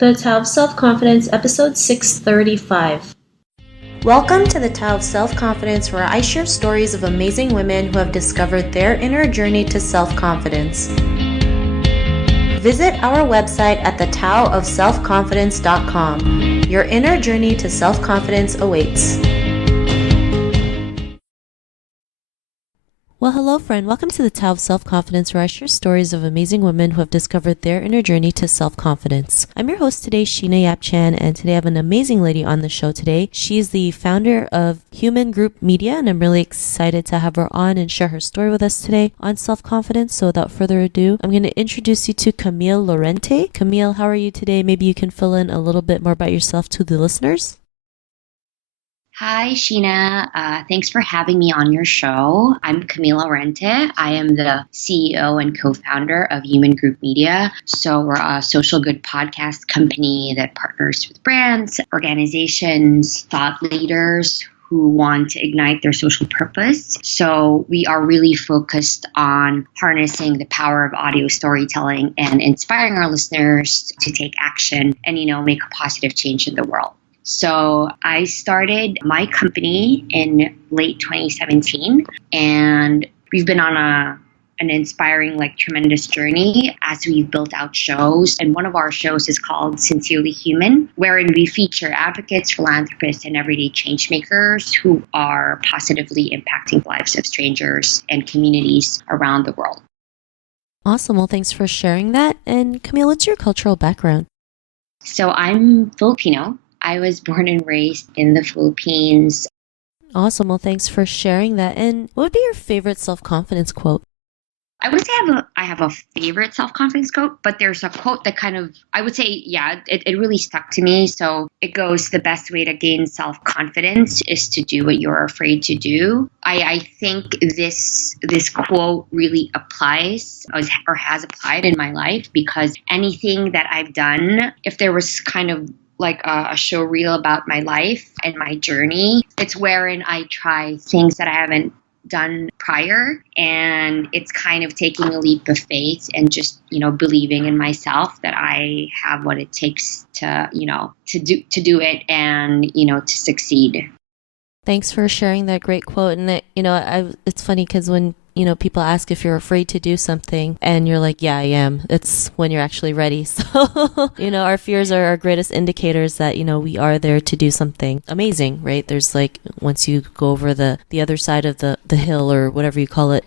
The Tao of Self-Confidence, episode 635. Welcome to the Tao of Self-Confidence, where I share stories of amazing women who have discovered their inner journey to self-confidence. Visit our website at thetaoofselfconfidence.com. Your inner journey to self-confidence awaits. Well, hello, friend. Welcome to the Tao of Self-Confidence, where I share stories of amazing women who have discovered their inner journey to self-confidence. I'm your host today, Sheena Yap Chan, and today I have an amazing lady on the show today. She's the founder of Hueman Group Media, and I'm really excited to have her on and share her story with us today on self-confidence. So without further ado, I'm going to introduce you to Camille Laurente. Camille, how are you today? Maybe you can fill in a little bit more about yourself to the listeners. Hi, Sheena. Thanks for having me on your show. I'm Camille Laurente. I am the CEO and co-founder of Hueman Group Media. So we're a social good podcast company that partners with brands, organizations, thought leaders who want to ignite their social purpose. So we are really focused on harnessing the power of audio storytelling and inspiring our listeners to take action and, make a positive change in the world. So I started my company in late 2017, and we've been on an inspiring, tremendous journey as we've built out shows. And one of our shows is called Sincerely Human, wherein we feature advocates, philanthropists, and everyday change makers who are positively impacting the lives of strangers and communities around the world. Awesome. Well, thanks for sharing that. And Camille, what's your cultural background? So I'm Filipino. I was born and raised in the Philippines. Awesome. Well, thanks for sharing that. And what would be your favorite self-confidence quote? I would say I have a favorite self-confidence quote, but there's a quote that I would say, it really stuck to me. So it goes, the best way to gain self-confidence is to do what you're afraid to do. I think this quote really applies or has applied in my life, because anything that I've done, if there was kind of like a show reel about my life and my journey, it's wherein I try things that I haven't done prior, and it's kind of taking a leap of faith and just believing in myself that I have what it takes to do it and to succeed. Thanks for sharing that great quote. And it's funny because when people ask if you're afraid to do something and you're like, yeah, I am. It's when you're actually ready. So, our fears are our greatest indicators that, we are there to do something amazing, right? There's once you go over the other side of the hill or whatever you call it,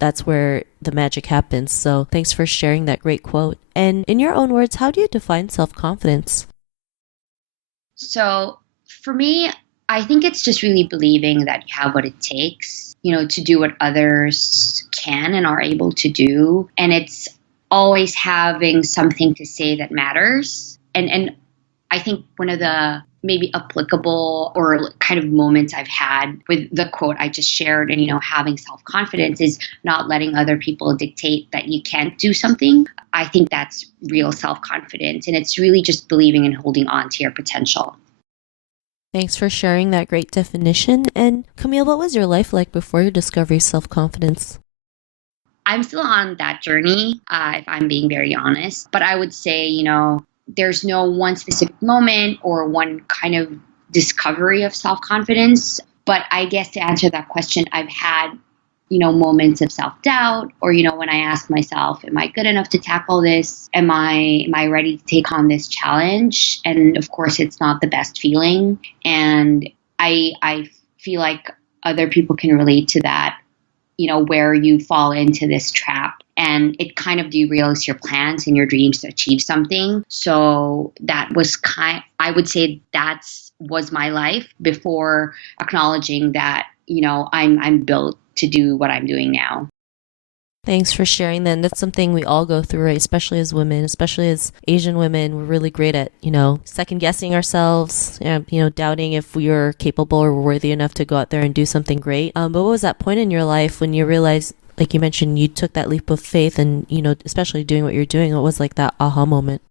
that's where the magic happens. So thanks for sharing that great quote. And in your own words, how do you define self-confidence? So for me, I think it's just really believing that you have what it takes, to do what others can and are able to do. And it's always having something to say that matters. And I think one of the maybe applicable or kind of moments I've had with the quote I just shared and, having self-confidence is not letting other people dictate that you can't do something. I think that's real self-confidence. And it's really just believing and holding on to your potential. Thanks for sharing that great definition. And Camille, what was your life like before your discovery of self-confidence? I'm still on that journey, if I'm being very honest. But I would say, there's no one specific moment or one kind of discovery of self-confidence. But I guess to answer that question, I've had, moments of self-doubt, or, when I ask myself, am I good enough to tackle this? Am I ready to take on this challenge? And of course, it's not the best feeling. And I feel like other people can relate to that, where you fall into this trap and it kind of derails your plans and your dreams to achieve something. So that was I would say was my life before acknowledging that, I'm built to do what I'm doing now. Thanks for sharing that. And that's something we all go through, right? Especially as women, especially as Asian women. We're really great at, second guessing ourselves, doubting if we are capable or worthy enough to go out there and do something great. But what was that point in your life when you realized, like you mentioned, you took that leap of faith and, especially doing what you're doing? What was that aha moment?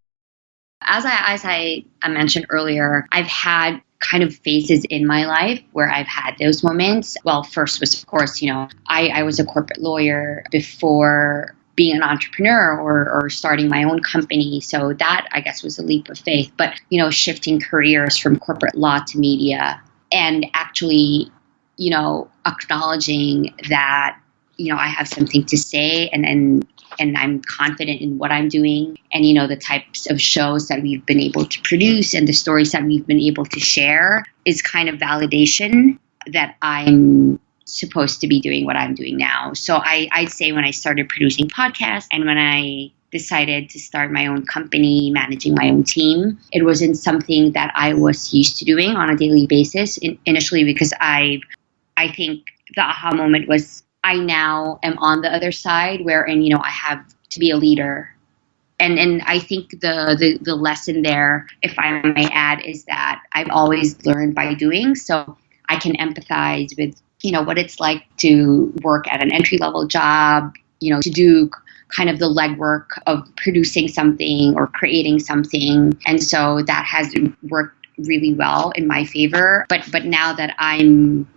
As I mentioned earlier, I've had kind of phases in my life where I've had those moments. Well, first was, of course, I was a corporate lawyer before being an entrepreneur or starting my own company. So that, I guess, was a leap of faith. But, shifting careers from corporate law to media and actually, acknowledging that, I have something to say and I'm confident in what I'm doing and, the types of shows that we've been able to produce and the stories that we've been able to share is kind of validation that I'm supposed to be doing what I'm doing now. So I'd say when I started producing podcasts and when I decided to start my own company, managing my own team, it wasn't something that I was used to doing on a daily basis initially because I think the aha moment was I now am on the other side wherein, I have to be a leader. And I think the lesson there, if I may add, is that I've always learned by doing. So I can empathize with, what it's like to work at an entry-level job, to do kind of the legwork of producing something or creating something. And so that has worked really well in my favor. But now that I'm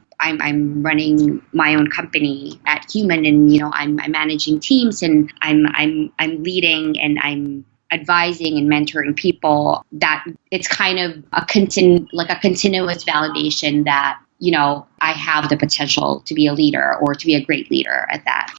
running my own company at Hueman, and I'm managing teams, and I'm leading, and I'm advising and mentoring people. That it's kind of a continuous validation that I have the potential to be a leader or to be a great leader at that.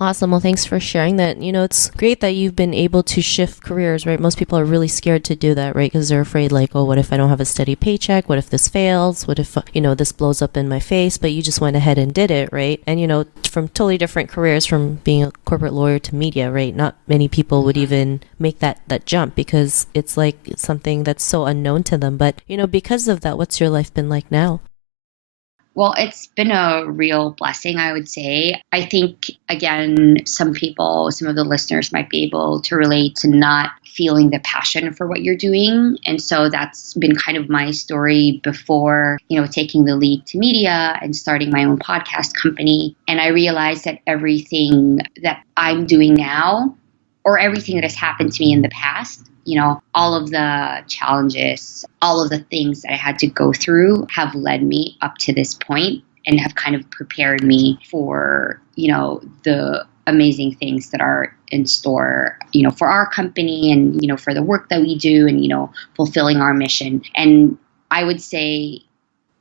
Awesome. Well, thanks for sharing that. It's great that you've been able to shift careers, right? Most people are really scared to do that, right? Because they're afraid like, oh, what if I don't have a steady paycheck? What if this fails? What if, this blows up in my face? But you just went ahead and did it, right? And, from totally different careers, from being a corporate lawyer to media, right? Not many people would even make that jump because it's like something that's so unknown to them. But, because of that, what's your life been like now? Well, it's been a real blessing, I would say. I think, again, some of the listeners might be able to relate to not feeling the passion for what you're doing. And so that's been kind of my story before, taking the leap to media and starting my own podcast company. And I realized that everything that I'm doing now or everything that has happened to me in the past, all of the challenges, all of the things that I had to go through have led me up to this point and have kind of prepared me for, the amazing things that are in store, for our company and, for the work that we do and, fulfilling our mission. And I would say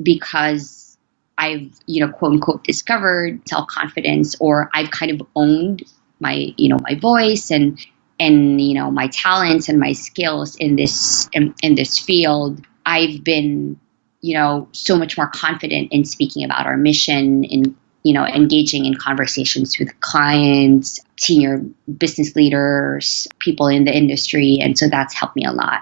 because I've, quote unquote, discovered self-confidence, or I've kind of owned my, my voice and my talents and my skills in this field, I've been so much more confident in speaking about our mission, in engaging in conversations with clients, senior business leaders, people in the industry, and so that's helped me a lot.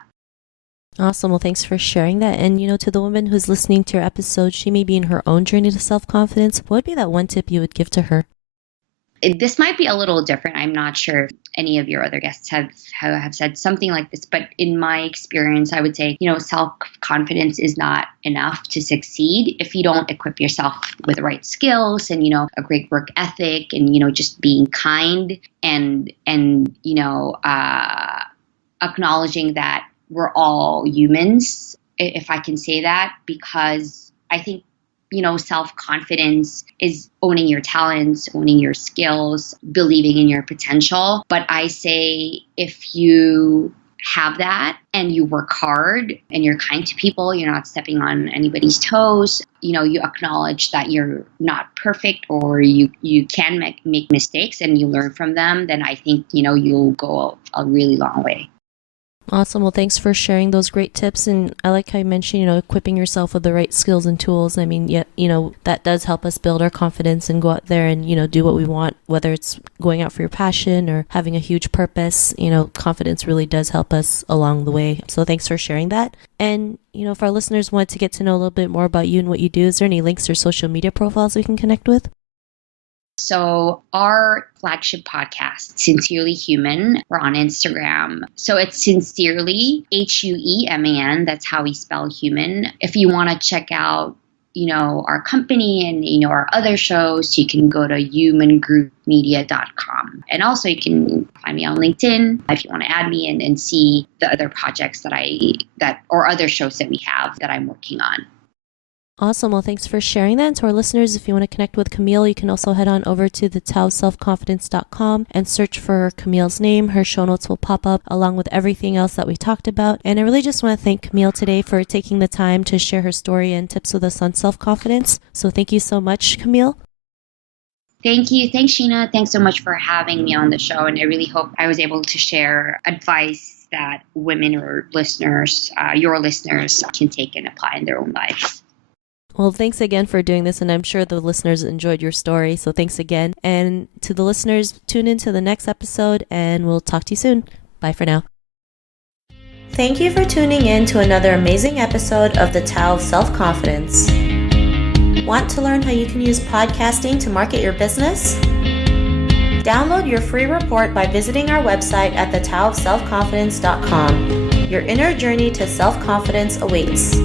Awesome. Well, thanks for sharing that. And, to the woman who's listening to your episode, she may be in her own journey to self-confidence. What would be that one tip you would give to her? This might be a little different. I'm not sure if any of your other guests have said something like this, but in my experience, I would say, self-confidence is not enough to succeed if you don't equip yourself with the right skills and, a great work ethic and, just being kind and acknowledging that we're all humans, if I can say that, because I think self-confidence is owning your talents, owning your skills, believing in your potential. But I say if you have that and you work hard and you're kind to people, you're not stepping on anybody's toes, you acknowledge that you're not perfect or you can make mistakes and you learn from them, then I think, you'll go a really long way. Awesome. Well, thanks for sharing those great tips. And I like how you mentioned, equipping yourself with the right skills and tools. I mean, that does help us build our confidence and go out there and, do what we want, whether it's going out for your passion or having a huge purpose. Confidence really does help us along the way. So thanks for sharing that. And, if our listeners want to get to know a little bit more about you and what you do, is there any links or social media profiles we can connect with? So our flagship podcast, Sincerely Human, we're on Instagram. So it's Sincerely, Hueman. That's how we spell human. If you want to check out, our company and, our other shows, you can go to huemangroupmedia.com. And also you can find me on LinkedIn if you want to add me and see the other projects or other shows that we have that I'm working on. Awesome. Well, thanks for sharing that. And to our listeners, if you want to connect with Camille, you can also head on over to thetaoselfconfidence.com and search for Camille's name. Her show notes will pop up along with everything else that we talked about. And I really just want to thank Camille today for taking the time to share her story and tips with us on self-confidence. So thank you so much, Camille. Thank you. Thanks, Sheena. Thanks so much for having me on the show. And I really hope I was able to share advice that women or listeners, your listeners, can take and apply in their own lives. Well, thanks again for doing this, and I'm sure the listeners enjoyed your story, so thanks again. And to the listeners, tune in to the next episode, and we'll talk to you soon. Bye for now. Thank you for tuning in to another amazing episode of the Tao of Self-Confidence. Want to learn how you can use podcasting to market your business? Download your free report by visiting our website at thetaoofselfconfidence.com. Your inner journey to self-confidence awaits.